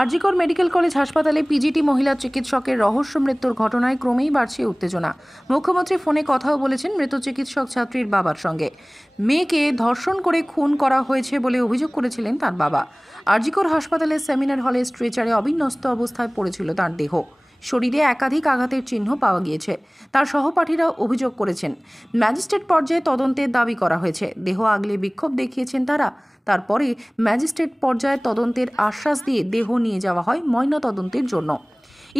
RG Kar medical college হাসপাতালে PGT মহিলা চিকিৎসকের রহস্য মৃত্যুর ঘটনায় ক্রমেই বাড়ছে উত্তেজনা। মুখ্যমন্ত্রী ফোনে কথাও বলেছেন মৃত চিকিৎসক ছাত্রীর বাবার সঙ্গে। মেয়েকে ধর্ষণ করে খুন করা হয়েছে বলে অভিযোগ করেছিলেন তার বাবা। আরজিকর হাসপাতালের সেমিনার হলে স্ট্রেচারে অবিন্যস্ত অবস্থায় পড়েছিল তার দেহ। শরীরে একাধিক আঘাতের চিহ্ন পাওয়া গিয়েছে। তার সহপাঠীরা অভিযোগ করেছেন ম্যাজিস্ট্রেট পর্যায়ে তদন্তের দাবি করা হয়েছে। দেহ আগলে বিক্ষোভ দেখিয়েছেন তারা। তারপরে ম্যাজিস্ট্রেট পর্যায়ে তদন্তের আশ্বাস দিয়ে দেহ নিয়ে যাওয়া হয় ময়নাতদন্তের জন্য।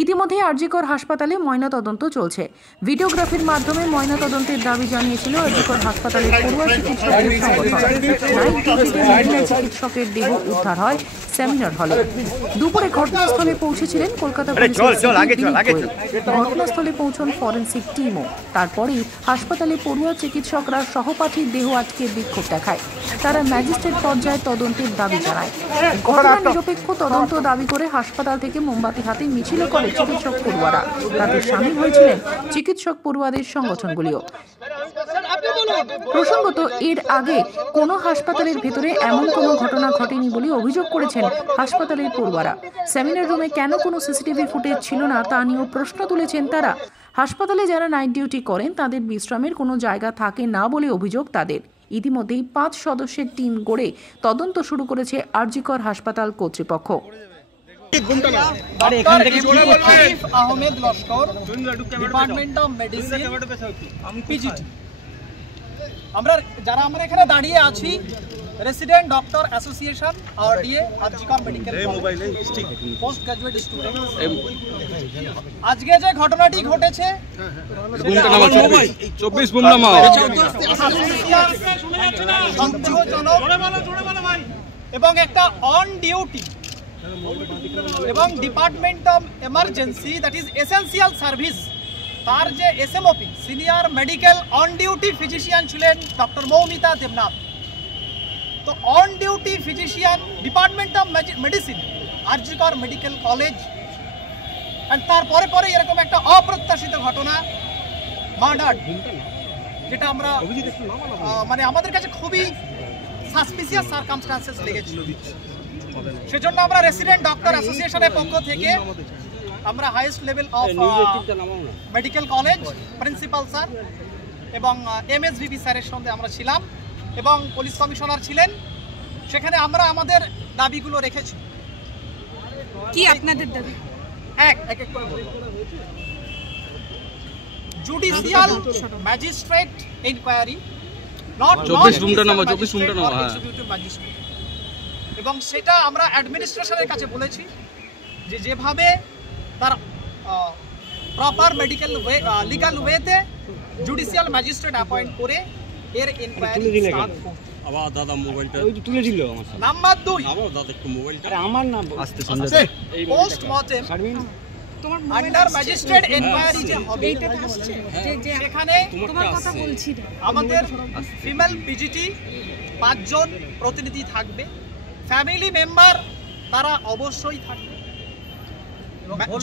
ইতিমধ্যে আরজিকর হাসপাতালে ময়নাতদন্ত চলছে। ভিডিওগ্রাফির মাধ্যমে ময়নাতদন্তের দাবি জানিয়েছিল আরজিকর হাসপাতালের পড়ুয়া চিকিৎসকের সংগঠন। নাইট ডিউটিতে মহিলা চিকিৎসকের দেহ উদ্ধার হয় সেমিনার হলে। দুপুরে ঘটনাস্থলে পৌঁছেছিলেন কলকাতা ঘটনাস্থলে পৌঁছন ফরেন্সিক টিমও। তারপরেই হাসপাতালে পড়ুয়া চিকিৎসকরা সহপাঠীর দেহ আটকে বিক্ষোভ দেখায়। তারা ম্যাজিস্ট্রেট পর্যায়ে তদন্তের দাবি জানায়। ঘটনার নিরপেক্ষ তদন্ত দাবি করে হাসপাতাল থেকে মোমবাতি হাতে মিছিল করে চিকিৎসক পড়ুয়ারা। তাতে সামিল হয়েছিলেন চিকিৎসক পড়ুয়াদের সংগঠনগুলিও। প্রসঙ্গত, এর আগে কোনো হাসপাতালের ভেতরে এমন কোনো ঘটনা ঘটেনি বলে অভিযোগ করেছেন হাসপাতালের পড়ুয়ারা। সেমিনার রুমে কেন কোনো সিসিটিভি ফুটেজ ছিল না তা নিয়েও প্রশ্ন তুলেছেন তারা। হাসপাতালে যারা নাইট ডিউটি করেন তাদের বিশ্রামের কোনো জায়গা থাকে না বলে অভিযোগ তাদের। ইতিমধ্যেই 5 সদস্যের টিম গড়ে তদন্ত শুরু করেছে আরজিকর হাসপাতাল কর্তৃপক্ষ। Ahmed Laskar, department of medicine, PGT. আমরা এখানে দাঁড়িয়ে আছি resident doctor association RDA RG Kar medical post graduate student. আজকে যে ঘটনাটি ঘটেছে এবং একটা অন ডিউটি এবং department of emergency that is essential service তার যে SMOP senior medical on duty physician ছিলেন ডক্টর মৌমিতা দেবনাথ। তো on duty physician department of medicine RG Kar medical college, and তারপরে পরে এরকম একটা অপ্রত্যাশিত ঘটনা মার্ডার, যেটা আমরা মানে আমাদের কাছে খুবই সাসপিসিয়াস সার্কামস্টান্সেস লেগেছিল। সেজন্য আমরা রেসিডেন্ট ডক্টর অ্যাসোসিয়েশনের পক্ষ থেকে আমরা highest level of medical college principal sir এবং এমএসভিপি স্যারের সঙ্গে আমরা ছিলাম এবং পুলিশ কমিশনার ছিলেন। সেখানে আমরা আমাদের দাবিগুলো রেখেছি। কি আপনাদের দাবি? এক করে বলি। Judicial magistrate inquiry, not executive magistrate. এবং সেটা আমরা অ্যাডমিনিস্ট্রেশনের কাছে বলেছি যে যেভাবে তার প্রপার মেডিকেল ওয়ে লিগাল ওয়েতে জুডিশিয়াল ম্যাজিস্ট্রেট অ্যাপয়েন্ট করে এর ইনকোয়ারি স্টার্ট করতে। আবার দাদা মোবাইলটা ওই তুলে দিল আমার সামনে। নাম্বার 2, আবার দাদা একটু মোবাইলটা আরে আমার নাম আসতে সন্দেহ পোস্টমর্টেম তোমার আন্ডার ম্যাজিস্ট্রেট ইনকোয়ারি যে হবে এইটা আসছে যে সেখানে তোমার কথা বলছি না। আমাদের ফিমেল পিজিটি 5 জন প্রতিনিধি থাকবে, ফ্যামিলি মেম্বার তারা অবশ্যই থাকবে,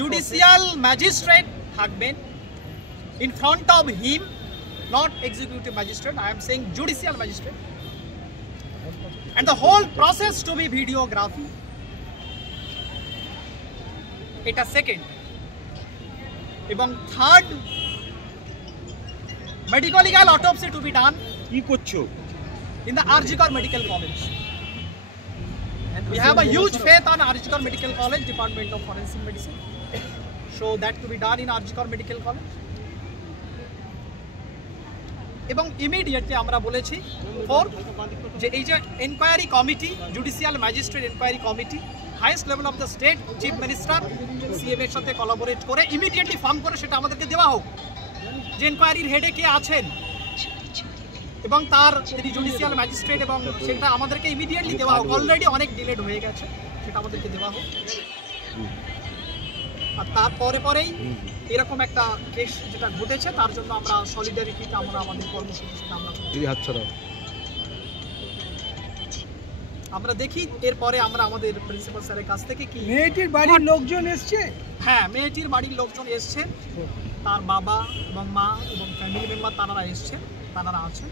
জুডিশিয়াল ম্যাজিস্ট্রেট থাকবেন in front of him, not executive magistrate, I am saying judicial magistrate, and the whole process to be videography. এটা সেকেন্ড। এবং third, medico legal autopsy to be done কি করছো in the Arjikar Medical College. We have a huge faith on Arjikar Medical College, Department of Forensic Medicine, so that to be done in Arjikar Medical College. এবং immediately আমরা বলেছি যে এই যে enquiry committee, judicial magistrate enquiry committee highest level of the state chief minister CM এর সাথে collaborate করে immediately form করে সেটা আমাদেরকে দেওয়া হোক যে এনকোয়ারির হেডে কে আছেন এবং তার যিনি জুডিশিয়াল ম্যাজিস্ট্রেট, এবং সেটা আমাদেরকে ইমিডিয়েটলি দেওয়া হোক। অলরেডি অনেক ডিলেড হয়ে গেছে, সেটা আমাদেরকে দেওয়া হোক। আর তারপরে পরেই এরকম একটা কেস যেটা ঘটেছে তার জন্য আমরা সলিডারিটিতে আমরা আমাদের কর্মসূচি সেটা আমরা দেখি। এরপরে আমরা আমাদের প্রিন্সিপাল স্যারের কাছ থেকে কি মেয়েটির বাড়ির লোকজন এসছে। হ্যাঁ, মেয়েটির বাড়ির লোকজন এসছে, তার বাবা এবং মা এবং ফ্যামিলি মেম্বার তারা এসছে, তারা আছেন।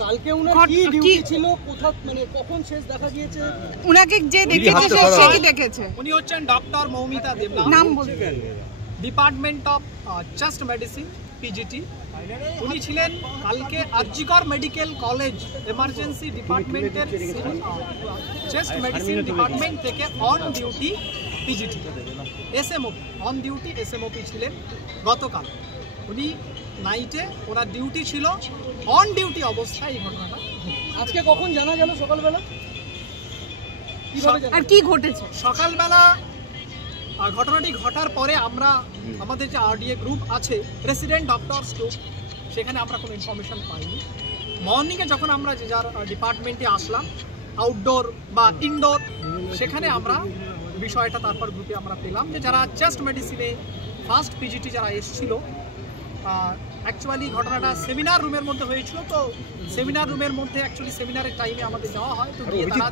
কালকে উনার কি ডিউটি ছিল, কোথা মানে কখন শেষ দেখা গিয়েছে? উনাকে যে দেখেছে সে কি দেখেছে? উনি হচ্ছেন ডক্টর মৌমিতা দেবনাথ, নাম বলতে department of chest medicine PGT. উনি ছিলেন কালকে আরজিকর মেডিকেল কলেজ এমার্জেন্সি ডিপার্টমেন্টের চেস্ট মেডিসিন ডিপার্টমেন্ট থেকে on duty PGT SMOP, on duty SMOP ছিলেন গতকাল। উনি নাইটে ওনার ডিউটি ছিল, অন ডিউটি অবস্থায় এই ঘটনাটা। আজকে কখন জানা গেল সকালবেলা? কিভাবে জানা? আর কি ঘটেছে? সকালবেলা ঘটনাটি ঘটার পরে আমরা আমাদের যে আরডিএ গ্রুপ আছে রেসিডেন্ট ডক্টরস গ্রুপ, সেখানে আমরা কোনো ইনফরমেশন পাইনি। মর্নিংয়ে যখন আমরা যে যার ডিপার্টমেন্টে আসলাম, আউটডোর বা ইনডোর, সেখানে আমরা বিষয়টা তারপর গ্রুপে আমরা পেলাম যে যারা চেস্ট মেডিসিনে ফার্স্ট পিজিটি যারা এসেছিল, অ্যাকচুয়ালি ঘটনাটা সেমিনার রুমের মধ্যে হয়েছিল। তো সেমিনার রুমের মধ্যে অ্যাকচুয়ালি সেমিনারের টাইমে আমাদের যাওয়া হয়, তো গিয়ে তারা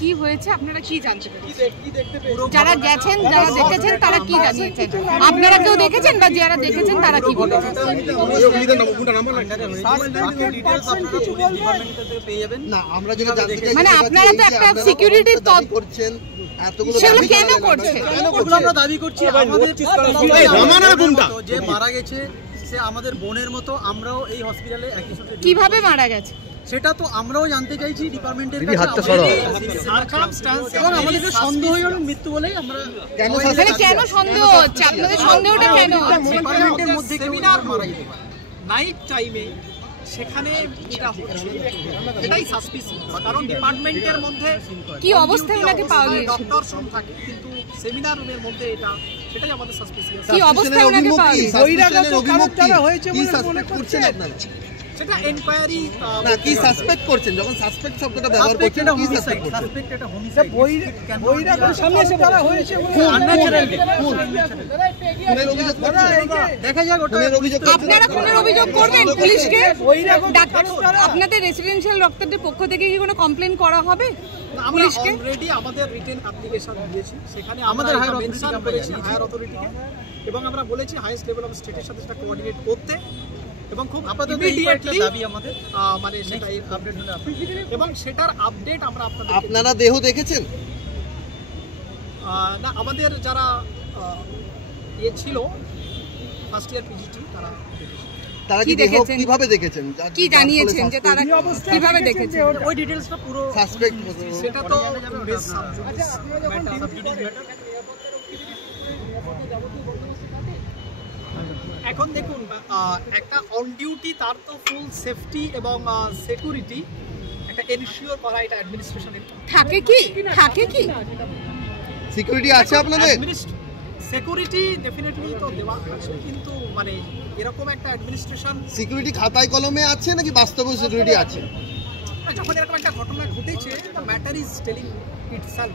কি হয়েছে আপনারা কি জানতে পেরেছেন? কি দেখতে পেল, যারা গেছেন, যারা দেখেছেন তারা কি জানিয়েছেন? আপনারা কেউ দেখেছেন বা যারা দেখেছেন তারা কি বলেছেন? মানে আপনারা তো একটা সিকিউরিটি করছেন, এতগুলো সেগুলো কেন করছেন? আমরা দাবি করছি আমাদের যে মারা গেছে সে আমাদের বোনের মতো, আমরাও এই হসপিটালে একই সাথে। কিভাবে মারা গেছে সেটা তো আমরাও জানতে চাইছি ডিপার্টমেন্টের কাছে। এবং আমাদের সন্দেহ হলো মৃত্যু বলেই আমরা মানে কেন সন্দেহ হচ্ছে? আপনাদের সন্দেহটা কেন হচ্ছে? ডিপার্টমেন্টের মধ্যে সেমিনার মারা যেতে পারে নাইট টাইমে, সেখানে এটা হচ্ছে এটাই সাসপিসিয়াস। কারণ ডিপার্টমেন্টের মধ্যে কি অবস্থায় ওনাকে পাওয়া গিয়েছে? ডক্টর রুম থাকে, কিন্তু সেমিনার রুমের মধ্যে এটা, সেটাই আমাদের সাসপিসিয়াস। কি অবস্থায় ওনাকে পাওয়া গিয়েছে? বহিরাগত কারণ যারা হয়েছে বলে মনে করছেন আপনারা? সেটা এনকোয়ারি না, কি সাসপেক্ট করছেন? যখন সাসপেক্ট শব্দটা ব্যবহার করছেন, কি সাসপেক্ট করছেন? সাসপেক্ট এটা হোমিসাইড। বহিরাগত সামনে এসে যারা হয়েছে বলে আনন্যাচারাল খুনের অভিযোগ করছেন? দেখা যাক ওটা। খুনের অভিযোগ করছেন? আপনারা খুনের অভিযোগ করবেন পুলিশকে? বহিরাগত ডাক্তার, আপনাদের রেসিডেন্সিয়াল ডক্টরদের পক্ষ থেকে কি কোনো কমপ্লেন করা হবে আমরা পুলিশকে? অলরেডি আমাদের রিটেন অ্যাপ্লিকেশন দিয়েছি, সেখানে আমাদের আমাদের higher মেনশন authority করেছি আমরা হায়ার অথরিটিকে, এবং আমরা বলেছি হাইয়েস্ট লেভেল অফ স্টেটের সাথে সেটা কোঅর্ডিনেট করতে, এবং খুব আপাতত ইমিডিয়েটলি দাবি আমাদের মানে সেটা আপডেট হলে এবং সেটার আপডেট আমরা আপনাদের আপনারা দেহ দেখেছেন? না, আমাদের যারা ইয়ে ছিল ফার্স্ট ইয়ার পিজিটি, তারা দেখেছে। তারা কি কি দেহ দেখেছেন? কিভাবে দেখেছেন? কি জানিয়েছেন যে তারা কিভাবে দেখেছেন? ওই ডিটেইলসটা পুরো সাসপেক্ট সেটা তো বেশ সাবজুডিস ম্যাটার। এখন দেখুন, একটা অন ডিউটি তার তো ফুল সেফটি এবং সিকিউরিটি একটা এনশিওর করা, এটা অ্যাডমিনিস্ট্রেশনের থাকে কি? থাকে কি? সিকিউরিটি আছে আপনাদের? সিকিউরিটি ডেফিনেটলি তো দেওয়া আছে, কিন্তু মানে এরকম একটা অ্যাডমিনিস্ট্রেশন, সিকিউরিটি খাতায় কলমে আছে নাকি বাস্তবে সিকিউরিটি আছে? যখন এরকম একটা ঘটনা ঘটেছে, the matter is telling itself.